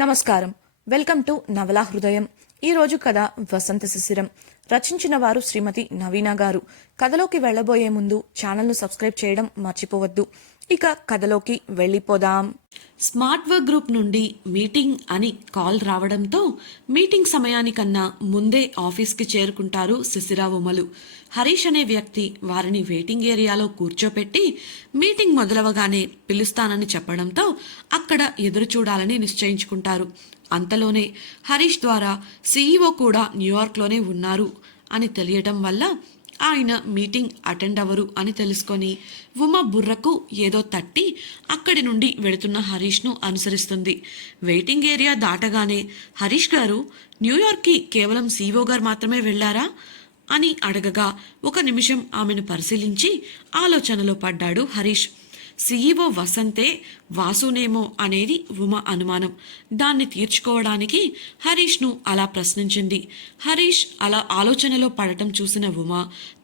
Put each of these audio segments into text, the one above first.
నమస్కారం welcome to నవలా హృదయం. ఈరోజు కథ వసంత శిశిరం. రచించిన వారు శ్రీమతి నవీన గారు. కథలోకి వెళ్ళబోయే ముందు ఛానల్ను సబ్స్క్రైబ్ చేయడం మర్చిపోవద్దు. ఇక కథలోకి వెళ్ళిపోదాం. స్మార్ట్ వర్క్ గ్రూప్ నుండి మీటింగ్ అని కాల్ రావడంతో మీటింగ్ సమయానికన్నా ముందే ఆఫీస్కి చేరుకుంటారు శిశిరా ఉమలు. హరీష్ అనే వ్యక్తి వారిని వెయిటింగ్ ఏరియాలో కూర్చోపెట్టి మీటింగ్ మొదలవగానే పిలుస్తానని చెప్పడంతో అక్కడ ఎదురు చూడాలని నిశ్చయించుకుంటారు. అంతలోనే హరీష్ ద్వారా సీఈఓ కూడా న్యూయార్క్లోనే ఉన్నారు అని తెలియటం వల్ల ఆయన మీటింగ్ అటెండ్ అవ్వరు అని తెలుసుకొని ఉమ బుర్రకు ఏదో తట్టి అక్కడి నుండి వెళుతున్న హరీష్ను అనుసరిస్తుంది. వెయిటింగ్ ఏరియా దాటగానే హరీష్ గారు న్యూయార్క్కి కేవలం సీఓ గారు మాత్రమే వెళ్ళారా అని అడగగా ఒక నిమిషం ఆమెను పరిశీలించి ఆలోచనలో పడ్డాడు హరీష్. సీఈఓ వసంతే వాసునేమో అనేది ఉమ అనుమానం. దాన్ని తీర్చుకోవడానికి హరీష్ను అలా ప్రశ్నించింది. హరీష్ అలా ఆలోచనలో పడటం చూసిన ఉమ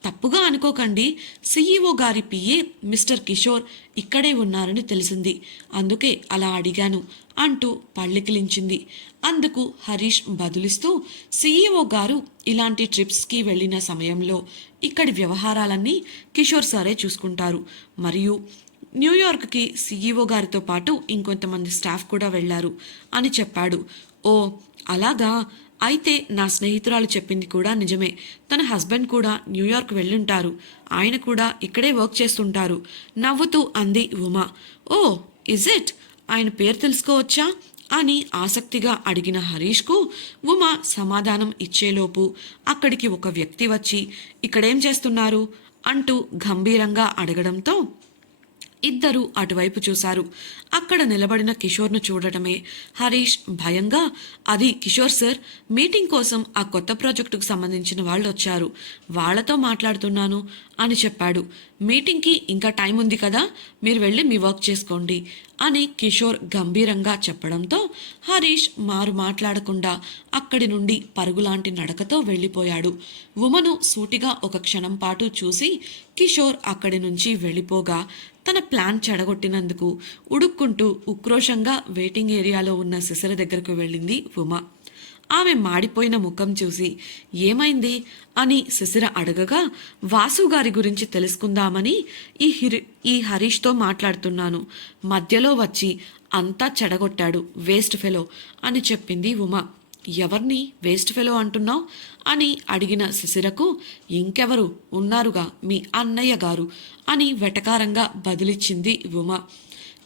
తప్పుగా అనుకోకండి సీఈఓ గారి పిఏ మిస్టర్ కిషోర్ ఇక్కడే ఉన్నారని తెలిసింది. అందుకే అలా అడిగాను అంటూ పళ్ళికిలించింది అందుకు హరీష్ బదులిస్తూ సీఈఓ గారు ఇలాంటి ట్రిప్స్కి వెళ్ళిన సమయంలో ఇక్కడి వ్యవహారాలన్నీ కిషోర్ సారే చూసుకుంటారు. మరియు న్యూయార్క్కి సీఈఓ గారితో పాటు ఇంకొంతమంది స్టాఫ్ కూడా వెళ్ళారు అని చెప్పాడు. ఓ అలాగా? అయితే నా స్నేహితురాలు చెప్పింది కూడా నిజమే. తన హస్బెండ్ కూడా న్యూయార్క్ వెళ్ళుంటారు. ఆయన కూడా ఇక్కడే వర్క్ చేస్తుంటారు. నవ్వుతూ అంది ఉమా. ఓ ఇజ్ ఇట్? ఆయన పేరు తెలుసుకోవచ్చా? అని ఆసక్తిగా అడిగిన హరీష్కు ఉమా సమాధానం ఇచ్చేలోపు అక్కడికి ఒక వ్యక్తి వచ్చి ఇక్కడేం చేస్తున్నారు? అంటూ గంభీరంగా అడగడంతో ఇద్దరూ అటువైపు చూశారు. అక్కడ నిలబడిన కిషోర్ను చూడటమే హరీష్ భయంగా అది కిషోర్ సార్ మీటింగ్ కోసం ఆ కొత్త ప్రాజెక్టుకు సంబంధించిన వాళ్ళు వచ్చారు. వాళ్ళతో మాట్లాడుతున్నాను అని చెప్పాడు. మీటింగ్కి ఇంకా టైం ఉంది కదా మీరు వెళ్ళి మీ వర్క్ చేసుకోండి అని కిషోర్ గంభీరంగా చెప్పడంతో హరీష్ మారు మాట్లాడకుండా అక్కడి నుండి పరుగులాంటి నడకతో వెళ్ళిపోయాడు. ఉమను సూటిగా ఒక క్షణం పాటు చూసి కిషోర్ అక్కడి నుంచి వెళ్ళిపోగా తన ప్లాన్ చెడగొట్టినందుకు ఉడుక్కుంటూ ఉక్రోషంగా వెయిటింగ్ ఏరియాలో ఉన్న సిసర దగ్గరకు వెళ్ళింది ఉమ. ఆమె మాడిపోయిన ముఖం చూసి ఏమైంది? అని శిశిర అడగగా వాసు గారి గురించి తెలుసుకుందామని ఈ హిరి ఈ హరీష్తో మాట్లాడుతున్నాను. మధ్యలో వచ్చి అంతా చెడగొట్టాడు వేస్ట్ ఫెలో అని చెప్పింది ఉమ. ఎవరిని వేస్ట్ ఫెలో అంటున్నావు? అని అడిగిన శిశిరకు ఇంకెవరు ఉన్నారుగా మీ అన్నయ్య గారు? అని వెటకారంగా బదిలిచ్చింది ఉమ.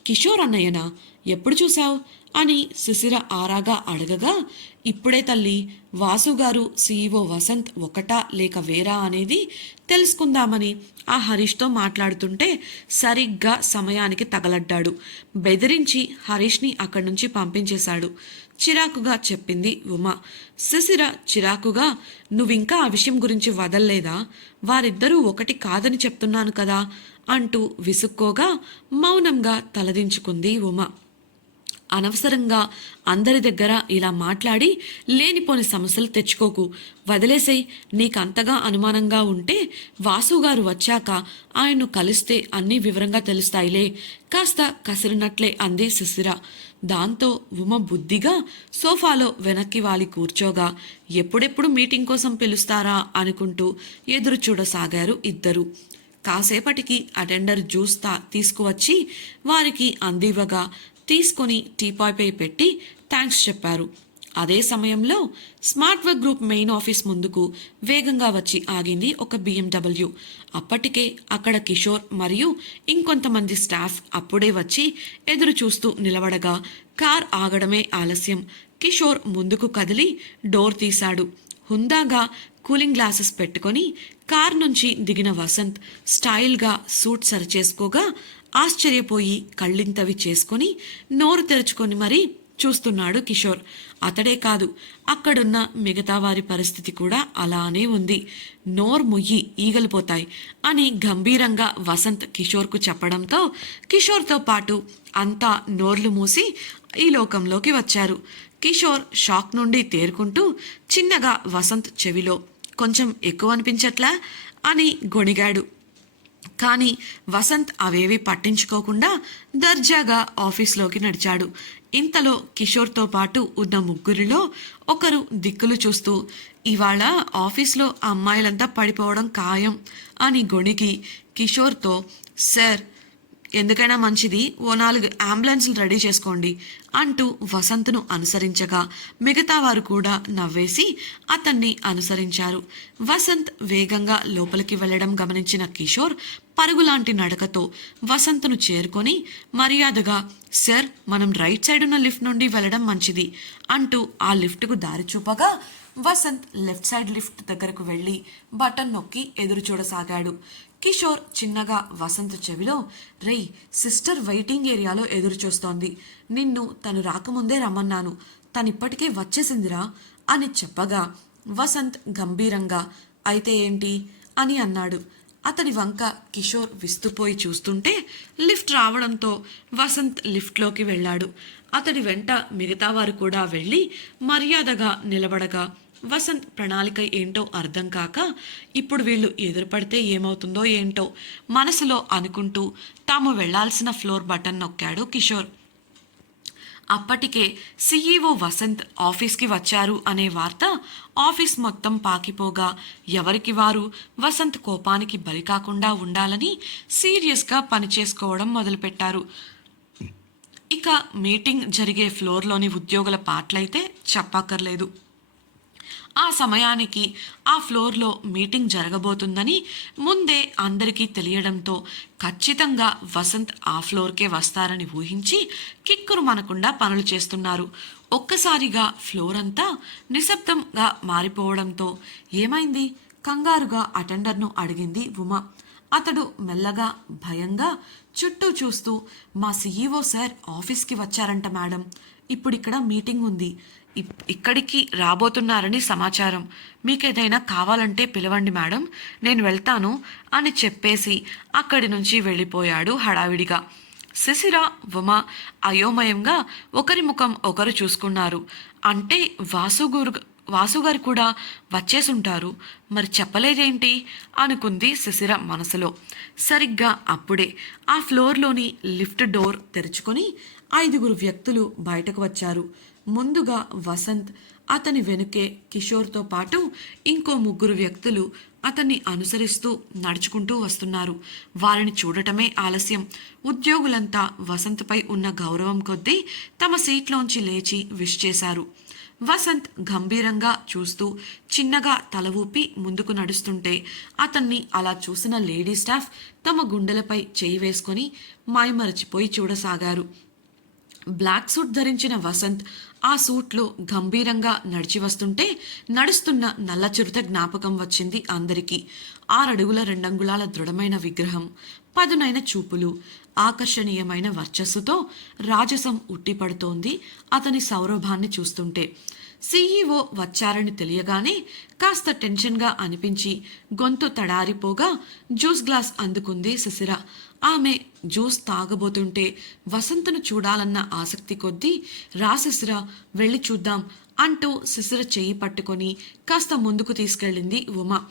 కిషోర్ అన్నయ్యనా ఎప్పుడు చూశావు? అని శిశిర ఆరాగా అడగగా ఇప్పుడే తల్లి వాసుగారు సీఈఓ వసంత్ ఒకటా లేక వేరా అనేది తెలుసుకుందామని ఆ హరీష్తో మాట్లాడుతుంటే సరిగ్గా సమయానికి తగలడ్డాడు. బెదిరించి హరీష్ని అక్కడి నుంచి పంపించేశాడు. చిరాకుగా చెప్పింది ఉమ. శిశిర చిరాకుగా నువ్వింకా ఆ విషయం గురించి వదల్లేదా? వారిద్దరూ ఒకటి కాదని చెప్తున్నాను కదా అంటూ విసుక్కోగా మౌనంగా తలదించుకుంది ఉమ. అనవసరంగా అందరి దగ్గర ఇలా మాట్లాడి లేనిపోని సమస్యలు తెచ్చుకోకు. వదిలేసేయ్. నీకంతగా అనుమానంగా ఉంటే వాసుగారు వచ్చాక ఆయన్ను కలిస్తే అన్నీ వివరంగా తెలుస్తాయిలే. కాస్త కసిరినట్లే అంది శిశిర దాంతో ఉమ బుద్ధిగా సోఫాలో వెనక్కి వాలి కూర్చోగా. ఎప్పుడెప్పుడు మీటింగ్ కోసం పిలుస్తారా అనుకుంటూ ఎదురు చూడసాగారు ఇద్దరు. కాసేపటికి అటెండర్ జ్యూస్ తా తీసుకువచ్చి వారికి అందివ్వగా తీసుకొని టీపాయ్పై పెట్టి థ్యాంక్స్ చెప్పారు. అదే సమయంలో smart work group main office ముందుకు వేగంగా వచ్చి ఆగింది ఒక బిఎండబ్ల్యూ అప్పటికే అక్కడ కిషోర్ మరియు ఇంకొంతమంది స్టాఫ్ అప్పుడే వచ్చి ఎదురు చూస్తూ నిలబడగా కార్ ఆగడమే ఆలస్యం. కిషోర్ ముందుకు కదిలి డోర్ తీశాడు. హుందాగా కూలింగ్ గ్లాసెస్ పెట్టుకొని కార్ నుంచి దిగిన వసంత్ స్టైల్గా సూట్ సరిచేసుకోగా ఆశ్చర్యపోయి కళ్ళింతవి చేసుకొని నోరు తెరుచుకొని మరీ చూస్తున్నాడు కిషోర్. అతడే కాదు అక్కడున్న మిగతా వారి పరిస్థితి కూడా అలానే ఉంది. నోర్ ముయ్యి ఈగలిపోతాయి అని గంభీరంగా వసంత్ కిషోర్కు చెప్పడంతో కిషోర్తో పాటు అంతా నోర్లు మూసి ఈ లోకంలోకి వచ్చారు. కిషోర్ షాక్ నుండి తేరుకుంటూ చిన్నగా వసంత్ చెవిలో కొంచెం ఎక్కువ అనిపించట్లా? అని గొణిగాడు. కానీ వసంత్ అవేవి పట్టించుకోకుండా దర్జాగా ఆఫీస్లోకి నడిచాడు. ఇంతలో కిషోర్తో పాటు ఉన్న ముగ్గురిలో ఒకరు దిక్కులు చూస్తూ ఇవాళ ఆఫీస్లో అమ్మాయిలంతా పడిపోవడం ఖాయం అని గొణికి కిషోర్తో సార్ ఎందుకైనా మంచిది ఓ నాలుగు అంబులెన్స్లు రెడీ చేసుకోండి అంటూ వసంత్ను అనుసరించగా మిగతా వారు కూడా నవ్వేసి అతన్ని అనుసరించారు. వసంత్ వేగంగా లోపలికి వెళ్ళడం గమనించిన కిషోర్ పరుగులాంటి నడకతో వసంత్ను చేరుకొని మర్యాదగా సార్ మనం రైట్ సైడ్ ఉన్న లిఫ్ట్ నుండి వెళ్ళడం మంచిది అంటూ ఆ లిఫ్ట్కు దారి చూపగా వసంత్ లెఫ్ట్ సైడ్ లిఫ్ట్ దగ్గరకు వెళ్ళి బటన్ నొక్కి ఎదురు చూడసాగాడు కిషోర్ చిన్నగా వసంత్ చెవిలో రేయ్ సిస్టర్ వెయిటింగ్ ఏరియాలో ఎదురు చూస్తోంది నిన్ను తను రాకముందే రమ్మన్నాను. తనిప్పటికే వచ్చేసిందిరా అని చెప్పగా వసంత్ గంభీరంగా అయితే ఏంటి? అని అన్నాడు. అతడి వంక కిషోర్ విస్తుపోయి చూస్తుంటే లిఫ్ట్ రావడంతో వసంత్ లిఫ్ట్లోకి వెళ్ళాడు. అతడి వెంట మిగతా వారు కూడా వెళ్ళి మర్యాదగా నిలబడగా వసంత్ ప్రణాళిక ఏంటో అర్థం కాక ఇప్పుడు వీళ్ళు ఎదురుపడితే ఏమవుతుందో ఏంటో మనసులో అనుకుంటూ తాము వెళ్ళాల్సిన ఫ్లోర్ బటన్ నొక్కాడు కిషోర్. అప్పటికే సీఈఓ వసంత్ ఆఫీస్కి వచ్చారు అనే వార్త ఆఫీస్ మొత్తం పాకిపోగా ఎవరికి వారు? వసంత్ కోపానికి బలి కాకుండా ఉండాలని సీరియస్గా పనిచేసుకోవడం మొదలుపెట్టారు. ఇక మీటింగ్ జరిగే ఫ్లోర్లోని ఉద్యోగుల పాటలైతే చెప్పక్కర్లేదు. ఆ సమయానికి ఆ ఫ్లోర్లో మీటింగ్ జరగబోతుందని ముందే అందరికీ తెలియడంతో ఖచ్చితంగా వసంత్ ఆ ఫ్లోర్కే వస్తారని ఊహించి కిక్కురు మనకుండా పనులు చేస్తున్నారు. ఒక్కసారిగా ఫ్లోర్ అంతా నిశ్శబ్దంగా మారిపోవడంతో ఏమైంది? కంగారుగా అటెండర్ను అడిగింది ఉమా. అతడు మెల్లగా భయంగా చుట్టూ చూస్తూ మా సీఈఓ సార్ ఆఫీస్కి వచ్చారంట మేడం. ఇప్పుడిక్కడ మీటింగ్ ఉంది. ఇక్కడికి రాబోతున్నారని సమాచారం. మీకేదైనా కావాలంటే పిలవండి మేడం. నేను వెళ్తాను అని చెప్పేసి అక్కడి నుంచి వెళ్ళిపోయాడు హడావిడిగా. శిశిర ఉమ అయోమయంగా ఒకరి ముఖం ఒకరు చూసుకున్నారు. అంటే వాసుగురు వాసుగారు కూడా వచ్చేసుంటారు. మరి చెప్పలేదేంటి? అనుకుంది శిశిర మనసులో. సరిగ్గా అప్పుడే ఆ ఫ్లోర్లోని లిఫ్ట్ డోర్ తెరుచుకొని ఐదుగురు వ్యక్తులు బయటకు వచ్చారు. ముందుగా వసంత్ అతని వెనుకే కిషోర్తో పాటు ఇంకో ముగ్గురు వ్యక్తులు అతన్ని అనుసరిస్తూ నడుచుకుంటూ వస్తున్నారు. వారిని చూడటమే ఆలస్యం. ఉద్యోగులంతా వసంత్పై ఉన్న గౌరవం కొద్దీ తమ సీట్లోంచి లేచి విష్ చేశారు. వసంత్ గంభీరంగా చూస్తూ చిన్నగా తల ఊపి ముందుకు నడుస్తుంటే అతన్ని అలా చూసిన లేడీ స్టాఫ్ తమ గుండెలపై చేయి వేసుకొని మాయమరచిపోయి చూడసాగారు. బ్లాక్ సూట్ ధరించిన వసంత్ ఆ సూట్లో గంభీరంగా నడిచి వస్తుంటే నడుస్తున్న నల్ల చిరుత జ్ఞాపకం వచ్చింది అందరికీ. ఆరడుగుల రెండంగుళాల దృఢమైన విగ్రహం పదునైన చూపులు ఆకర్షణీయమైన వర్చస్సుతో రాజసం ఉట్టిపడుతోంది అతని సౌరభాన్ని చూస్తుంటే. సీఈఓ వచ్చారని తెలియగానే కాస్త టెన్షన్గా అనిపించి గొంతు తడారిపోగా జ్యూస్ గ్లాస్ అందుకుంది శశిర ఆమె జ్యూస్ తాగబోతుంటే వసంతను చూడాలన్న ఆసక్తి కొద్దీ రా వెళ్ళి చూద్దాం అంటూ శిశిర చేయి పట్టుకొని కాస్త ముందుకు తీసుకెళ్ళింది ఉమ.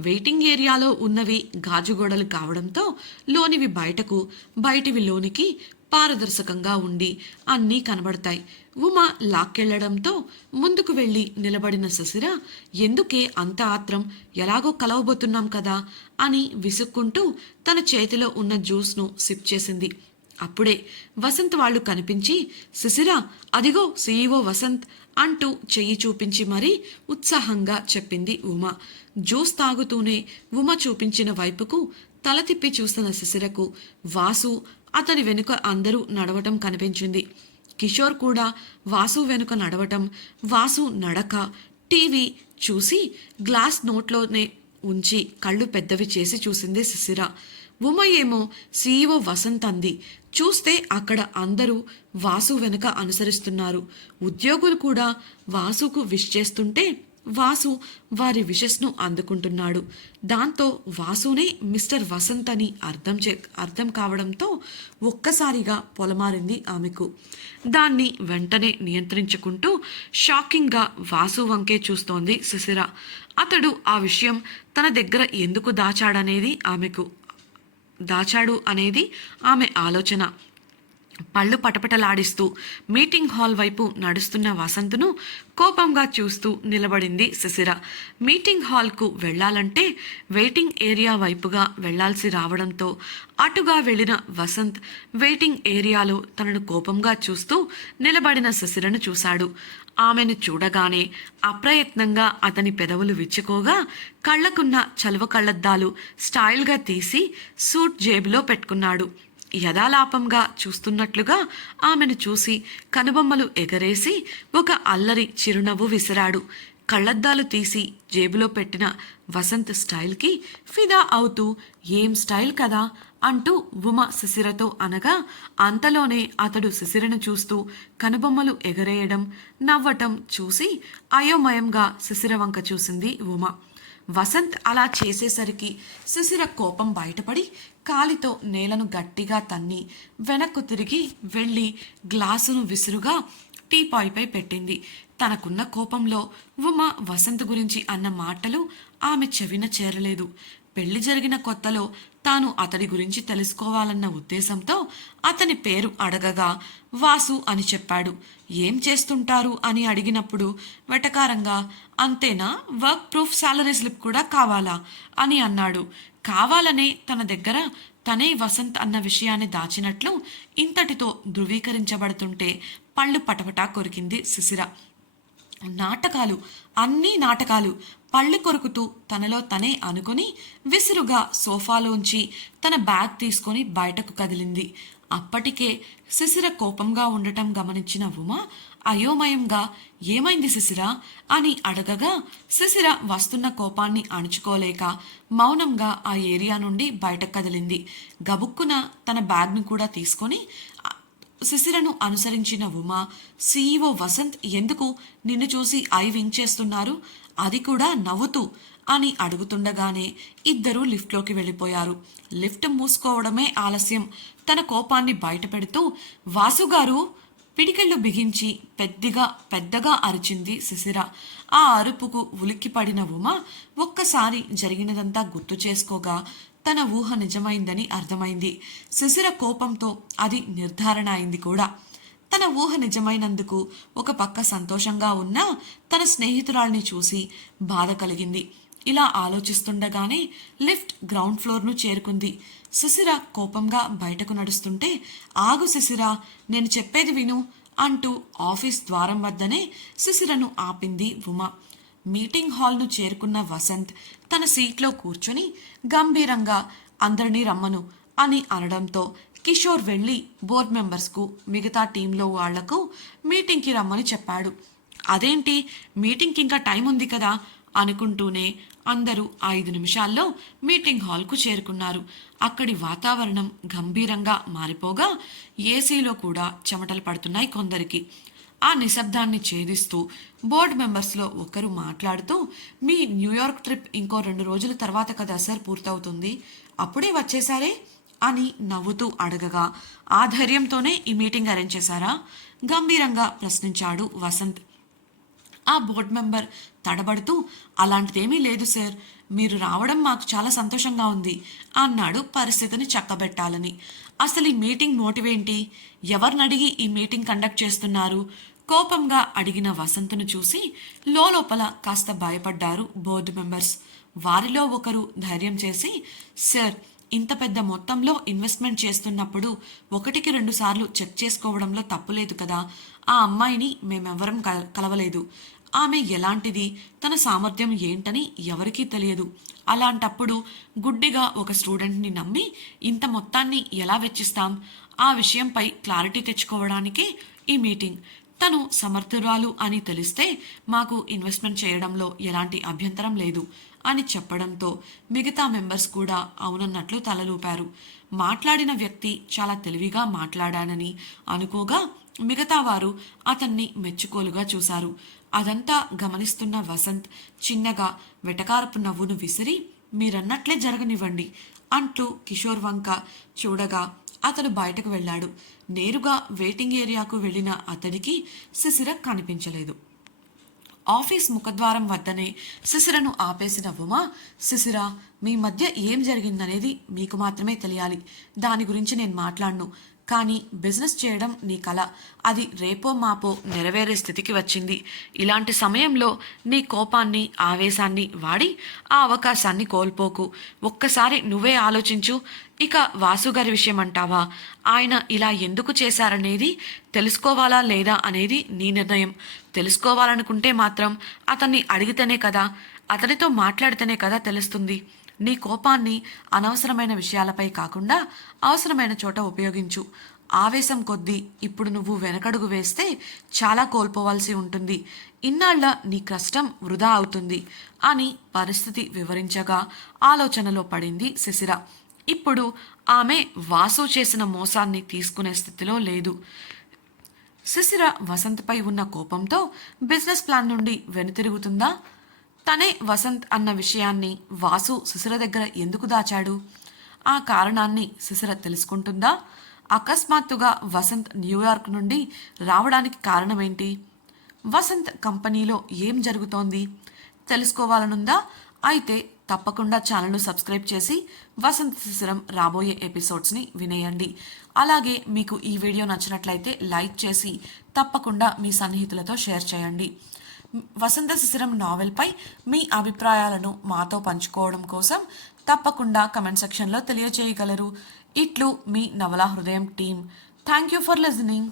వెయిటింగ్ ఏరియాలో ఉన్నవి గాజుగోడలు కావడంతో లోనివి బయటకు బయటివి లోనికి పారదర్శకంగా ఉండి అన్నీ కనబడతాయి. ఉమ లాక్కెళ్ళడంతో ముందుకు వెళ్ళి నిలబడిన శశిర ఎందుకే అంత ఆత్రం? ఎలాగో కలవబోతున్నాం కదా? అని విసుక్కుంటూ తన చేతిలో ఉన్న జ్యూస్ను సిప్ చేసింది. అప్పుడే వసంత్ వాళ్ళు కనిపించి శిశిర అదిగో సీఈఓ వసంత్ అంటూ చెయ్యి చూపించి మరీ ఉత్సాహంగా చెప్పింది ఉమ. జ్యూస్ తాగుతూనే ఉమ చూపించిన వైపుకు తల తిప్పి చూస్తున్న శిశిరకు వాసు అతని వెనుక అందరూ నడవటం కనిపించింది. కిషోర్ కూడా వాసు వెనుక నడవటం వాసు నడక టీవీ చూసి గ్లాస్ నోట్లోనే ఉంచి కళ్ళు పెద్దవి చేసి చూసింది శిశిర. ఉమ ఏమో సీఈఓ వసంత్ అంది చూస్తే అక్కడ అందరూ వాసు వెనుక అనుసరిస్తున్నారు. ఉద్యోగులు కూడా వాసుకు విష్ చేస్తుంటే వాసు వారి విషస్ను అందుకుంటున్నాడు. దాంతో వాసునే మిస్టర్ వసంత్ అని అర్థం చే అర్థం కావడంతో ఒక్కసారిగా పొలమారింది ఆమెకు. దాన్ని వెంటనే నియంత్రించుకుంటూ షాకింగ్గా వాసు వంకే చూస్తోంది సుశిర. అతడు ఆ విషయం తన దగ్గర ఎందుకు దాచాడనేది ఆమెకు దాచాడు అనేది ఆమె ఆలోచన. పళ్ళు పటపటలాడిస్తూ మీటింగ్ హాల్ వైపు నడుస్తున్న వసంతును కోపంగా చూస్తూ నిలబడింది శిశిర. మీటింగ్ హాల్కు వెళ్ళాలంటే వెయిటింగ్ ఏరియా వైపుగా వెళ్ళాల్సి రావడంతో అటుగా వెళ్ళిన వసంత్ వెయిటింగ్ ఏరియాలో తనను కోపంగా చూస్తూ నిలబడిన శిశిరను చూశాడు. ఆమెను చూడగానే అప్రయత్నంగా అతని పెదవులు విచ్చుకోగా కళ్ళకున్న చలువ కళ్ళద్దాలు స్టైల్గా తీసి సూట్ జేబులో పెట్టుకున్నాడు. యథాలాపంగా చూస్తున్నట్లుగా ఆమెను చూసి కనుబొమ్మలు ఎగరేసి ఒక అల్లరి చిరునవ్వు విసిరాడు. కళ్ళద్దాలు తీసి జేబులో పెట్టిన వసంత్ స్టైల్కి ఫిదా అవుతూ ఏం స్టైల్ కదా? అంటూ ఉమ శిశిరతో అనగా అంతలోనే అతడు శిశిరను చూస్తూ కనుబొమ్మలు ఎగరేయడం నవ్వటం చూసి అయోమయంగా శిశిర వంక చూసింది ఉమ. వసంత్ అలా చేసేసరికి శిశిర కోపం బయటపడి కాలితో నేలను గట్టిగా తన్ని వెనక్కు తిరిగి వెళ్ళి గ్లాసును విసురుగా టీపాయ్పై పెట్టింది. తనకున్న కోపంలో ఉమ వసంత్ గురించి అన్న మాటలు ఆమె చెవిన చేరలేదు. పెళ్ళి జరిగిన కొత్తలో తాను అతడి గురించి తెలుసుకోవాలన్న ఉద్దేశంతో అతని పేరు అడగగా వాసు అని చెప్పాడు. ఏం చేస్తుంటారు? అని అడిగినప్పుడు వెటకారంగా అంతేనా? వర్క్ ప్రూఫ్ శాలరీ స్లిప్ కూడా కావాలా? అని అన్నాడు. కావాలనే తన దగ్గర తనే వసంత్ అన్న విషయాన్ని దాచినట్లు ఇంతటితో ధృవీకరించబడుతుంటే పళ్ళు పటపటా కొరికింది శిశిర నాటకాలు అన్నీ నాటకాలు పళ్ళు కొరుకుతూ తనలో తనే అనుకొని విసురుగా సోఫాలోంచి తన బ్యాగ్ తీసుకొని బయటకు కదిలింది. అప్పటికే శిశిర కోపంగా ఉండటం గమనించిన ఉమ అయోమయంగా ఏమైంది శిశిర అని అడగగా శిశిర వస్తున్న కోపాన్ని అణుచుకోలేక మౌనంగా ఆ ఏరియా నుండి బయటకు కదిలింది. గబుక్కున తన బ్యాగ్ను కూడా తీసుకొని శిశిరను అనుసరించిన ఉమా సీఈఓ వసంత్ ఎందుకు నిన్ను చూసి ఐ వించేస్తున్నారు అది కూడా నవ్వుతూ అని అడుగుతుండగానే ఇద్దరూ లిఫ్ట్లోకి వెళ్ళిపోయారు. లిఫ్ట్ మూసుకోవడమే ఆలస్యం. తన కోపాన్ని బయటపెడుతూ వాసుగారు పిడికెళ్ళు బిగించి పెద్దగా పెద్దగా అరిచింది శిశిర. ఆ అరుపుకు ఉలిక్కిపడిన ఉమ ఒక్కసారి జరిగినదంతా గుర్తు చేసుకోగా తన ఊహ నిజమైందని అర్థమైంది. శిశిర కోపంతో అది నిర్ధారణ అయింది కూడా. తన ఊహ నిజమైనందుకు ఒక పక్క సంతోషంగా ఉన్నా తన స్నేహితురాల్ని చూసి బాధ కలిగింది. ఇలా ఆలోచిస్తుండగానే లిఫ్ట్ గ్రౌండ్ ఫ్లోర్ను చేరుకుంది. శిశిర కోపంగా బయటకు నడుస్తుంటే ఆగు శిశిర నేను చెప్పేది విను అంటూ ఆఫీస్ ద్వారం వద్దనే శిశిరను ఆపింది ఉమ. మీటింగ్ హాల్ను చేరుకున్న వసంత్ తన సీట్లో కూర్చొని గంభీరంగా అందరినీ రమ్మను అని అనడంతో కిషోర్ వెళ్ళి బోర్డ్ మెంబర్స్కు మిగతా టీంలో వాళ్ళకు మీటింగ్కి రమ్మని చెప్పాడు. అదేంటి? మీటింగ్కి ఇంకా టైం ఉంది కదా అనుకుంటూనే అందరూ ఐదు నిమిషాల్లో మీటింగ్ హాల్కు చేరుకున్నారు. అక్కడి వాతావరణం గంభీరంగా మారిపోగా ఏసీలో కూడా చెమటలు పడుతున్నాయి కొందరికి. ఆ నిశ్శబ్దాన్ని ఛేదిస్తూ బోర్డు మెంబర్స్లో ఒకరు మాట్లాడుతూ మీ న్యూయార్క్ ట్రిప్ ఇంకో రెండు రోజుల తర్వాత కదా సార్ పూర్తవుతుంది? అప్పుడే వచ్చేసారే? అని నవ్వుతూ అడగగా ఆ ధైర్యంతోనే ఈ మీటింగ్ అరేంజ్ చేశారా? గంభీరంగా ప్రశ్నించాడు వసంత్. ఆ బోర్డ్ మెంబర్ తడబడుతూ అలాంటిదేమీ లేదు సార్. మీరు రావడం మాకు చాలా సంతోషంగా ఉంది అన్నాడు పరిస్థితిని చక్కబెట్టాలని. అసలు ఈ మీటింగ్ మోటివేంటి? ఎవరినడిగి ఈ మీటింగ్ కండక్ట్ చేస్తున్నారు? కోపంగా అడిగిన వసంతను చూసి లోపల కాస్త భయపడ్డారు బోర్డు మెంబర్స్. వారిలో ఒకరు ధైర్యం చేసి సార్ ఇంత పెద్ద మొత్తంలో ఇన్వెస్ట్మెంట్ చేస్తున్నప్పుడు ఒకటికి రెండు సార్లు చెక్ చేసుకోవడంలో తప్పులేదు కదా. ఆ అమ్మాయిని మేమెవరం కల- కలవలేదు. ఆమె ఎలాంటిది? తన సామర్థ్యం ఏంటని ఎవరికీ తెలియదు. అలాంటప్పుడు గుడ్డిగా ఒక స్టూడెంట్ని నమ్మి ఇంత మొత్తాన్ని ఎలా వెచ్చిస్తాం? ఆ విషయంపై క్లారిటీ తెచ్చుకోవడానికే ఈ మీటింగ్. తను సమర్థురాలు అని తెలిస్తే మాకు ఇన్వెస్ట్మెంట్ చేయడంలో ఎలాంటి అభ్యంతరం లేదు అని చెప్పడంతో మిగతా మెంబర్స్ కూడా అవునన్నట్లు తలలూపారు. మాట్లాడిన వ్యక్తి చాలా తెలివిగా మాట్లాడానని అనుకోగా మిగతా వారు అతన్ని మెచ్చుకోలుగా చూశారు. అదంతా గమనిస్తున్న వసంత్ చిన్నగా వెటకారపు నవ్వును విసిరి మీరన్నట్లే జరగనివ్వండి అంటూ కిషోర్ వంక చూడగా అతడు బయటకు వెళ్ళాడు. నేరుగా వెయిటింగ్ ఏరియాకు వెళ్ళిన అతడికి శిశిర కనిపించలేదు. ఆఫీస్ ముఖద్వారం వద్దనే శిశిరను ఆపేసిన ఉమా శిశిర మీ మధ్య ఏం జరిగిందనేది మీకు మాత్రమే తెలియాలి. దాని గురించి నేను మాట్లాడను. కానీ బిజినెస్ చేయడం నీ కల. అది రేపో మాపో నెరవేరే స్థితికి వచ్చింది. ఇలాంటి సమయంలో నీ కోపాన్ని ఆవేశాన్ని వాడి ఆ అవకాశాన్ని కోల్పోకు. ఒక్కసారి నువ్వే ఆలోచించు. ఇక వాసుగారి విషయం అంటావా? ఆయన ఇలా ఎందుకు చేశారనేది తెలుసుకోవాలా లేదా అనేది నీ నిర్ణయం. తెలుసుకోవాలనుకుంటే మాత్రం అతన్ని అడిగితేనే కదా అతనితో మాట్లాడితేనే కదా తెలుస్తుంది. నీ కోపాన్ని అనవసరమైన విషయాలపై కాకుండా అవసరమైన చోట ఉపయోగించు. ఆవేశం కొద్దీ ఇప్పుడు నువ్వు వెనకడుగు వేస్తే చాలా కోల్పోవాల్సి ఉంటుంది. ఇన్నాళ్ళ నీ కష్టం వృధా అవుతుంది అని పరిస్థితి వివరించగా ఆలోచనలో పడింది శిశిర. ఇప్పుడు ఆమె వాసు చేసిన మోసాన్ని తీసుకునే స్థితిలో లేదు. శిశిర వసంత్పై ఉన్న కోపంతో బిజినెస్ ప్లాన్ నుండి వెనుతిరుగుతుందా? తనే వసంత్ అన్న విషయాన్ని వాసు శిశిర దగ్గర ఎందుకు దాచాడు? ఆ కారణాన్ని శిశిర తెలుసుకుంటుందా? అకస్మాత్తుగా వసంత్ న్యూయార్క్ నుండి రావడానికి కారణమేంటి? వసంత్ కంపెనీలో ఏం జరుగుతోంది? తెలుసుకోవాలనుందా? అయితే తప్పకుండా ఛానల్ను సబ్స్క్రైబ్ చేసి వసంత్ శిశిరం రాబోయే ఎపిసోడ్స్ని వినేయండి. అలాగే మీకు ఈ వీడియో నచ్చినట్లయితే లైక్ చేసి తప్పకుండా మీ సన్నిహితులతో షేర్ చేయండి. వసంత శిశిరం నావెల్పై మీ అభిప్రాయాలను మాతో పంచుకోవడం కోసం తప్పకుండా కమెంట్ సెక్షన్లో తెలియజేయగలరు ఇట్లు మీ నవలా హృదయం team. Thank you for listening.